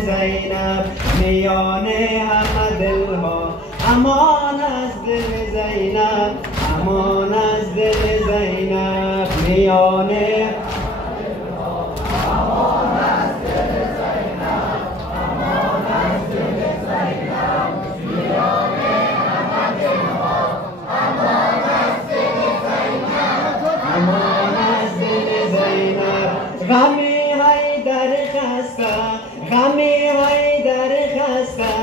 زینب میان همه دلها، امان از دل زینب، امان از دل زینب میان غمی حیدر خسته، غمی حیدر خسته،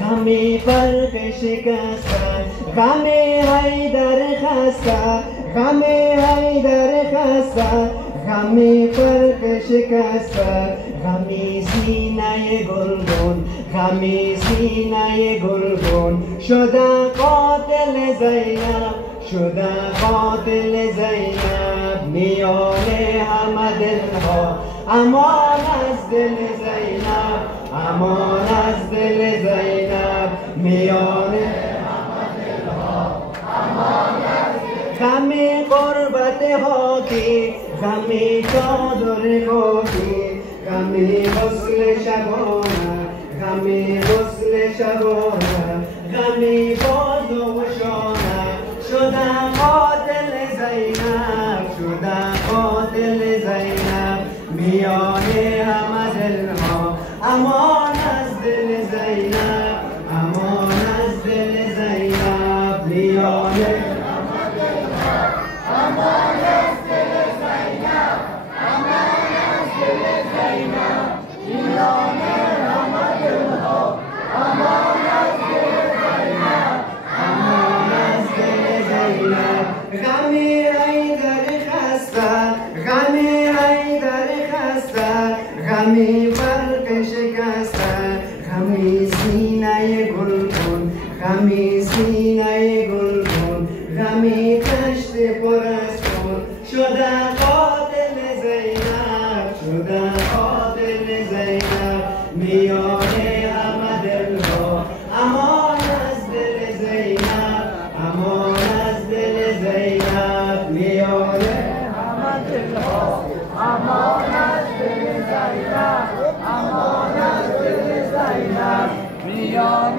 غمی فرق شکسته، غمی حیدر خسته، غمی حیدر خسته، غمی فرق شکسته، غمی سینه گلگون، غمی سینه گلگون شده قاتل زینب، شده قاتل زینب میان همه دلها، امان از دل زینب، امان از دل زینب میان همه دلها، امان از دل. غمی قربت حاکی، غمی چادر خاکی، غمی غسل شبانه، غمی غسل شبانه، غمی باز و شانه شده قاتل زینب، شده قاتل زینب میان همه دلها، امان از دل زینب، امان از دل زینب میان همه دلها، امان از دل زینب، امان از دل زینب میان همه دلها، امان از دل زینب، امان از دل زینب. غمی حیدر خسته، غمی حیدر خسته، غمی فرق شکسته، غمی سینه گلگون، غمی سینه گلگون، غمی کشت پر از خون شده قاتل زینب، شده قاتل زینب میان همه دلها، امان از دل زینب، امان از دل زینب میان همه دلها، امان از دل زینب، امان از دل زینب میان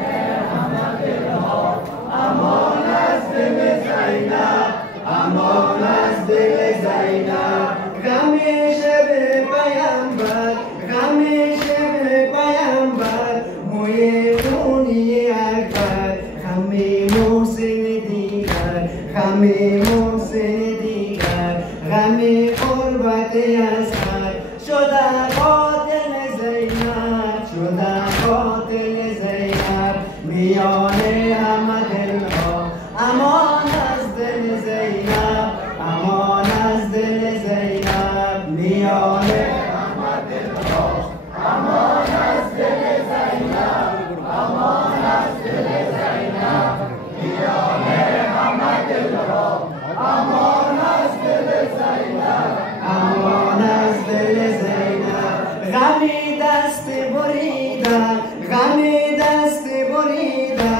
همه دلها، امان از دل زینب، امان از دل زینب. غم شب پیامبر، غم شب پیامبر موی خونی اکبر، غم محسن دیگر، غم محسن دیگر، غم قربت اصغر شده قاتل زینب، شده قاتل زینب میان همه دلها، امان از دل زینب، امان از دل زینب میان همه دلها، امان از دل زینب، امان از دل زینب میان همه دلها، امان از دل زینب، امان از دل زینب. غمی دست بریده، غمی دست بریده،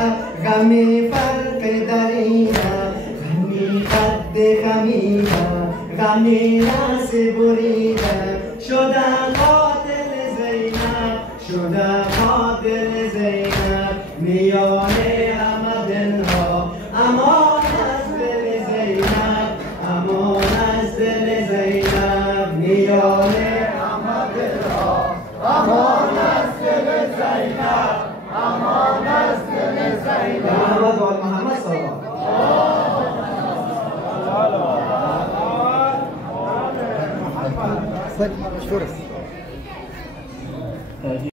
غمی فرق دریده، غمی قد خمیده، غمی راس بریده شده قاتل زینب، شده قاتل زینب میان همه دلها، امان از دل زینب، امان از دل زینب میان همه دلها، امان از دل زینب، امان از دل زینب. محمد و محمد صلی الله علیه و